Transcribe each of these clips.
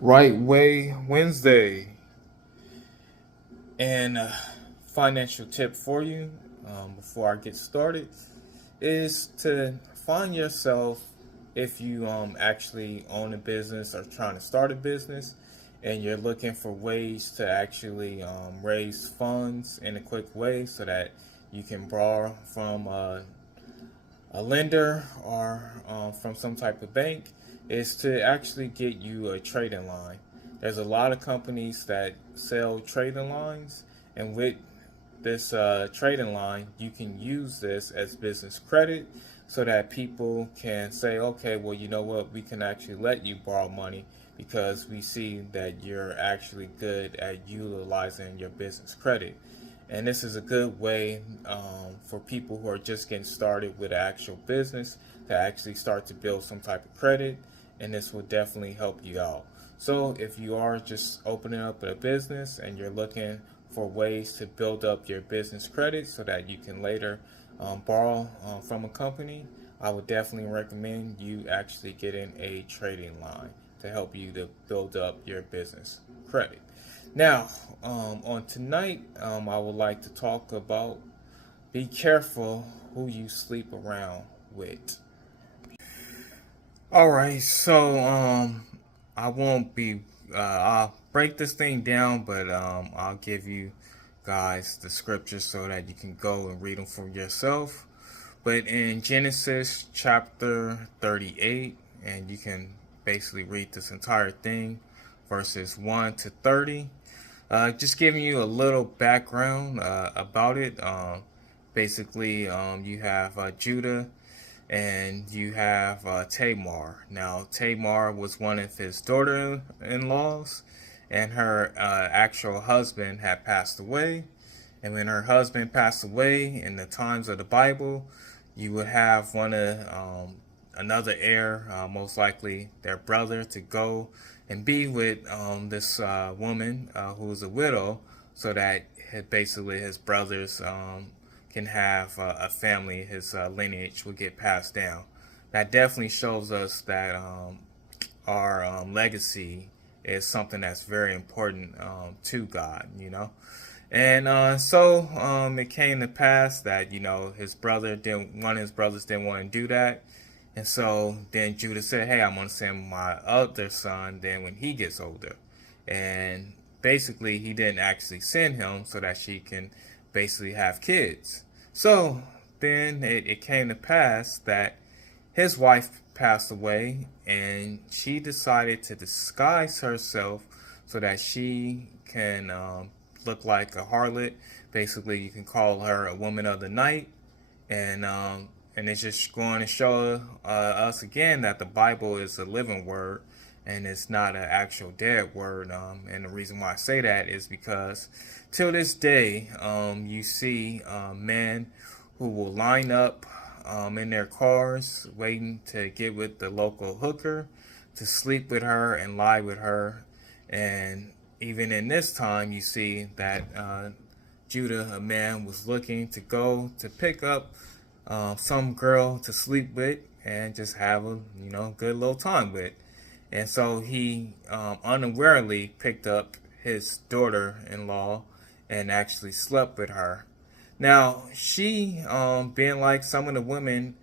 Wright Way Wednesday. And a financial tip for you before I get started is to find yourself, if you actually own a business or trying to start a business and you're looking for ways to actually raise funds in a quick way so that you can borrow from a lender or from some type of bank, is to actually get you a trading line. There's a lot of companies that sell trading lines, and with this trading line, you can use this as business credit so that people can say, okay, well, you know what, we can actually let you borrow money because we see that you're actually good at utilizing your business credit. And this is a good way for people who are just getting started with an actual business to actually start to build some type of credit, and this will definitely help you out. So if you are just opening up a business and you're looking for ways to build up your business credit so that you can later borrow from a company, I would definitely recommend you actually getting a trading line to help you to build up your business credit. Now, on tonight, I would like to talk about be careful who you sleep around with. All right, so I won't be. I'll break this thing down, but I'll give you guys the scriptures so that you can go and read them for yourself. But in Genesis chapter 38, and you can basically read this entire thing, verses 1 to 30. Just giving you a little background about it. Basically, you have Judah and you have Tamar. Now, Tamar was one of his daughter-in-laws, and her actual husband had passed away. And when her husband passed away, in the times of the Bible, you would have one of another heir, most likely their brother, to go and be with this woman who was a widow, so that basically his brothers can have a family, his lineage will get passed down. That definitely shows us that our legacy is something that's very important to God, you know. And so it came to pass that one of his brothers didn't want to do that, and so then Judah said, "Hey, I'm gonna send my other son. Then when he gets older," and basically he didn't actually send him so that she can basically have kids. So then it came to pass that his wife passed away, and she decided to disguise herself so that she can look like a harlot. Basically, you can call her a woman of the night, and it's just going to show us again that the Bible is a living word and it's not an actual dead word. And the reason why I say that is because till this day, you see men who will line up in their cars waiting to get with the local hooker, to sleep with her and lie with her. And even in this time, you see that Judah, a man, was looking to go to pick up some girl to sleep with and just have a good little time with. And so he unawarely picked up his daughter-in-law and actually slept with her. Now, she, being like some of the women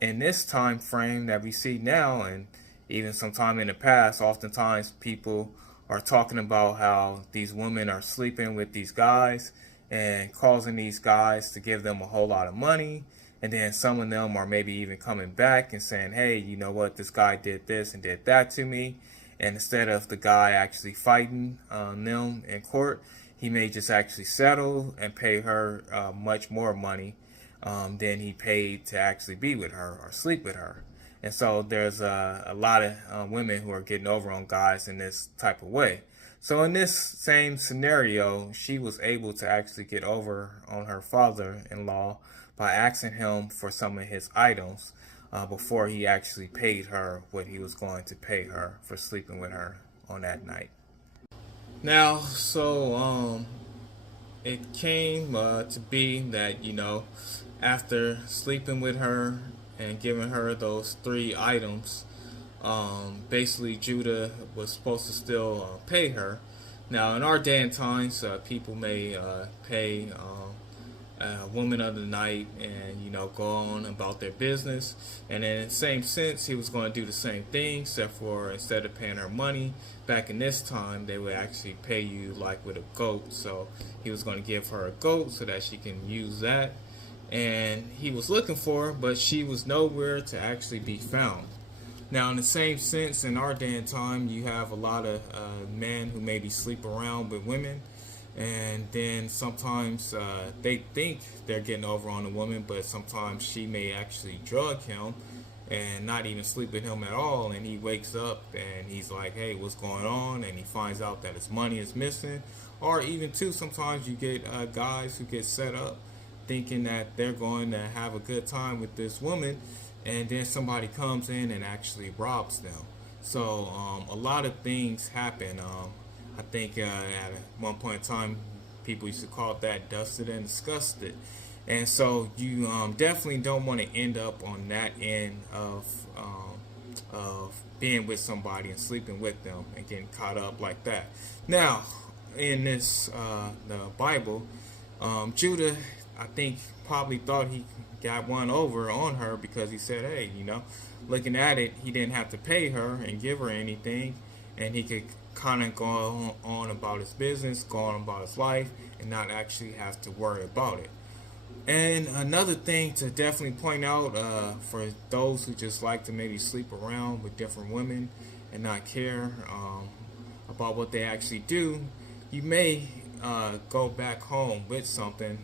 in this time frame that we see now, and even sometime in the past, oftentimes people are talking about how these women are sleeping with these guys and causing these guys to give them a whole lot of money. And then some of them are maybe even coming back and saying, hey, you know what, this guy did this and did that to me. And instead of the guy actually fighting them in court, he may just actually settle and pay her much more money than he paid to actually be with her or sleep with her. And so there's a lot of women who are getting over on guys in this type of way. So in this same scenario, she was able to actually get over on her father-in-law by asking him for some of his items before he actually paid her what he was going to pay her for sleeping with her on that night. Now, so it came to be that, after sleeping with her and giving her those three items, Basically, Judah was supposed to still pay her. Now, in our day and times, people may pay woman of the night and go on about their business. And in the same sense, he was going to do the same thing, except for instead of paying her money back in this time, they would actually pay you like with a goat. So he was going to give her a goat so that she can use that. And he was looking for her, but she was nowhere to actually be found. Now, in the same sense, in our day and time, you have a lot of men who maybe sleep around with women, and then sometimes they think they're getting over on a woman, but sometimes she may actually drug him and not even sleep with him at all, and he wakes up and he's like, hey, what's going on? And he finds out that his money is missing. Or even too, sometimes you get guys who get set up thinking that they're going to have a good time with this woman, and then somebody comes in and actually robs them. So a lot of things happen. I think at one point in time, people used to call that dusted and disgusted. And so you definitely don't want to end up on that end of being with somebody and sleeping with them and getting caught up like that. Now, in this the Bible, Judah, I think, probably thought he got one over on her because he said, hey, looking at it, he didn't have to pay her and give her anything, and he could kind of go on about his business, go on about his life, and not actually have to worry about it. And another thing to definitely point out for those who just like to maybe sleep around with different women and not care about what they actually do, you may go back home with something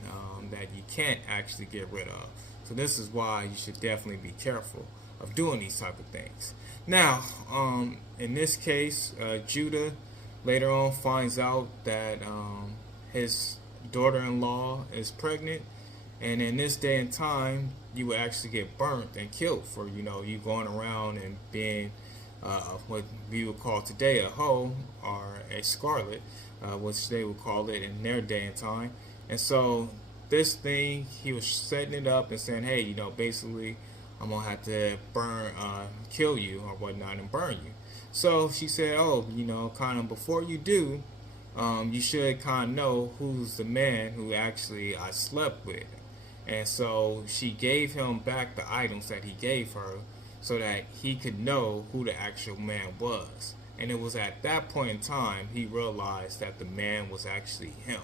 that you can't actually get rid of. So this is why you should definitely be careful of doing these type of things. Now, in this case, Judah later on finds out that his daughter-in-law is pregnant, and in this day and time, you would actually get burnt and killed for you going around and being what we would call today a hoe or a scarlet, which they would call it in their day and time. And so this thing, he was setting it up and saying, hey, basically, I'm gonna have to kill you or whatnot and burn you. So she said, oh, kind of before you do, you should kind of know who's the man who actually I slept with. And so she gave him back the items that he gave her so that he could know who the actual man was. And it was at that point in time he realized that the man was actually him.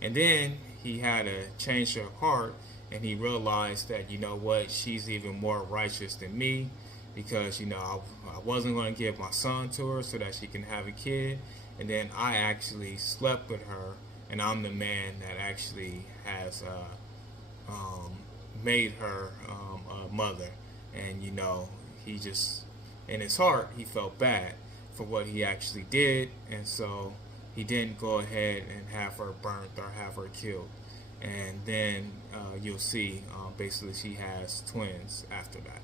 And then he had a change of heart, and he realized that, what, she's even more righteous than me, because, I wasn't going to give my son to her so that she can have a kid, and then I actually slept with her, and I'm the man that actually has made her a mother. And, he just, in his heart, he felt bad for what he actually did, and so he didn't go ahead and have her burnt or have her killed. And then you'll see basically she has twins after that.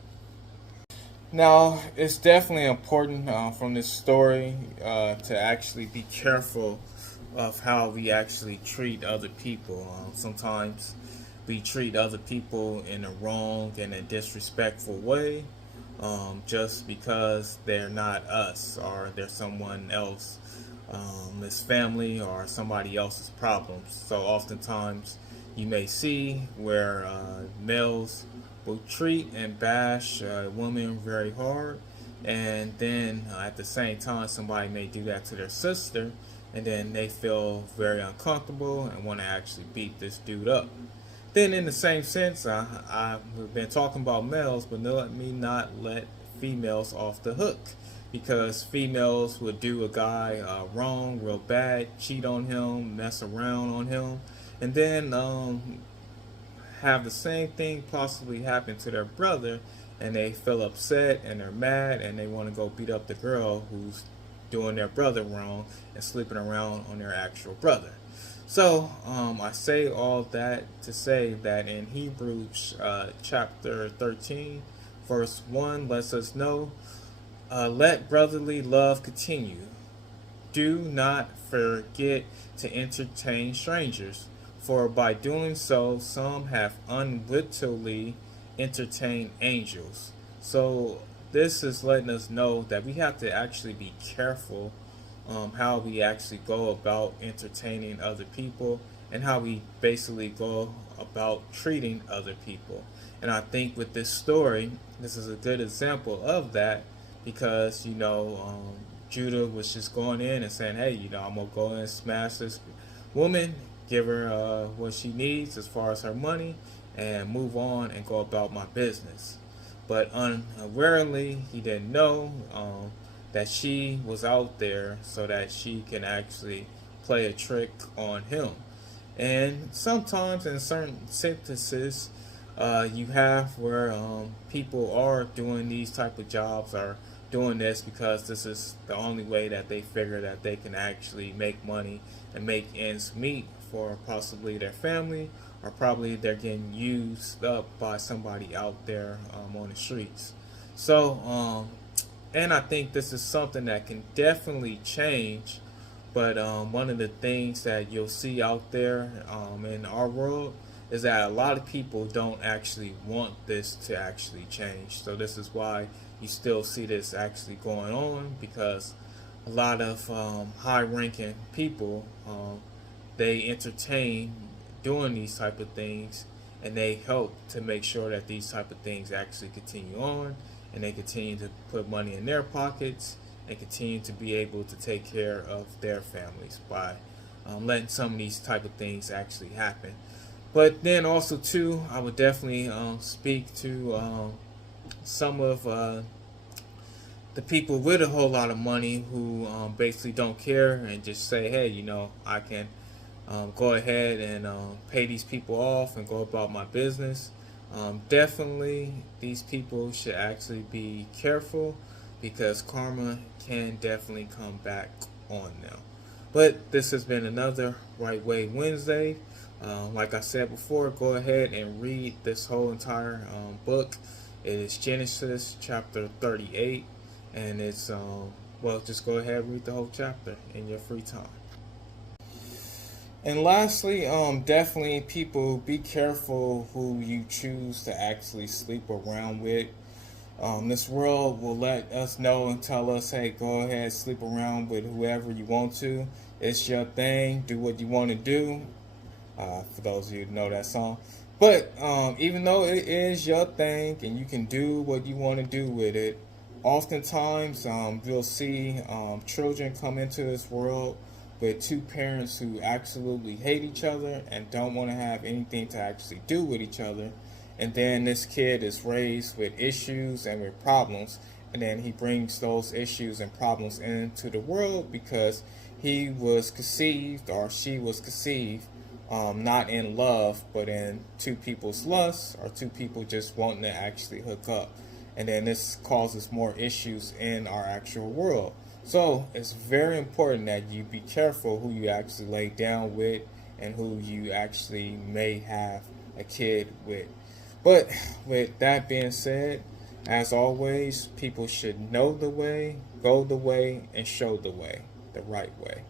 Now, it's definitely important from this story to actually be careful of how we actually treat other people. Sometimes we treat other people in a wrong and a disrespectful way just because they're not us or they're someone else. It's family or somebody else's problems. So oftentimes you may see where males will treat and bash a woman very hard, and then at the same time somebody may do that to their sister, and then they feel very uncomfortable and want to actually beat this dude up. Then in the same sense, I've been talking about males, but let me not let females off the hook, because females would do a guy wrong, real bad, cheat on him, mess around on him, and then have the same thing possibly happen to their brother, and they feel upset and they're mad and they want to go beat up the girl who's doing their brother wrong and sleeping around on their actual brother. So I say all that to say that in Hebrews chapter 13, verse 1 lets us know, let brotherly love continue. Do not forget to entertain strangers, for by doing so some have unwittingly entertained angels. So this is letting us know that we have to actually be careful how we actually go about entertaining other people and how we basically go about treating other people. And I think with this story, this is a good example of that because, Judah was just going in and saying, hey, I'm going to go in and smash this woman, give her what she needs as far as her money, and move on and go about my business. But unawarely, he didn't know that she was out there so that she can actually play a trick on him. And sometimes in certain instances, you have where people are doing these type of jobs or doing this because this is the only way that they figure that they can actually make money and make ends meet for possibly their family, or probably they're getting used up by somebody out there on the streets. So, and I think this is something that can definitely change. But one of the things that you'll see out there in our world is that a lot of people don't actually want this to actually change. So this is why you still see this actually going on, because a lot of high-ranking people, they entertain doing these type of things, and they help to make sure that these type of things actually continue on, and they continue to put money in their pockets and continue to be able to take care of their families by letting some of these type of things actually happen. But then also too, I would definitely speak to some of the people with a whole lot of money who basically don't care and just say, hey, I can go ahead and pay these people off and go about my business. Definitely, these people should actually be careful because karma can definitely come back on them. But this has been another Wright Way Wednesday. Like I said before, go ahead and read this whole entire book. It is Genesis chapter 38, and it's just go ahead and read the whole chapter in your free time. And lastly, definitely people, be careful who you choose to actually sleep around with. This world will let us know and tell us, hey, go ahead, sleep around with whoever you want to. It's your thing. Do what you want to do. For those of you who know that song. But even though it is your thing and you can do what you want to do with it, oftentimes you'll see children come into this world with two parents who absolutely hate each other and don't want to have anything to actually do with each other. And then this kid is raised with issues and with problems, and then he brings those issues and problems into the world because he was conceived, or she was conceived, not in love, but in two people's lust, or two people just wanting to actually hook up. And then this causes more issues in our actual world. So it's very important that you be careful who you actually lay down with and who you actually may have a kid with. But with that being said, as always, people should know the way, go the way, and show the way, the right way.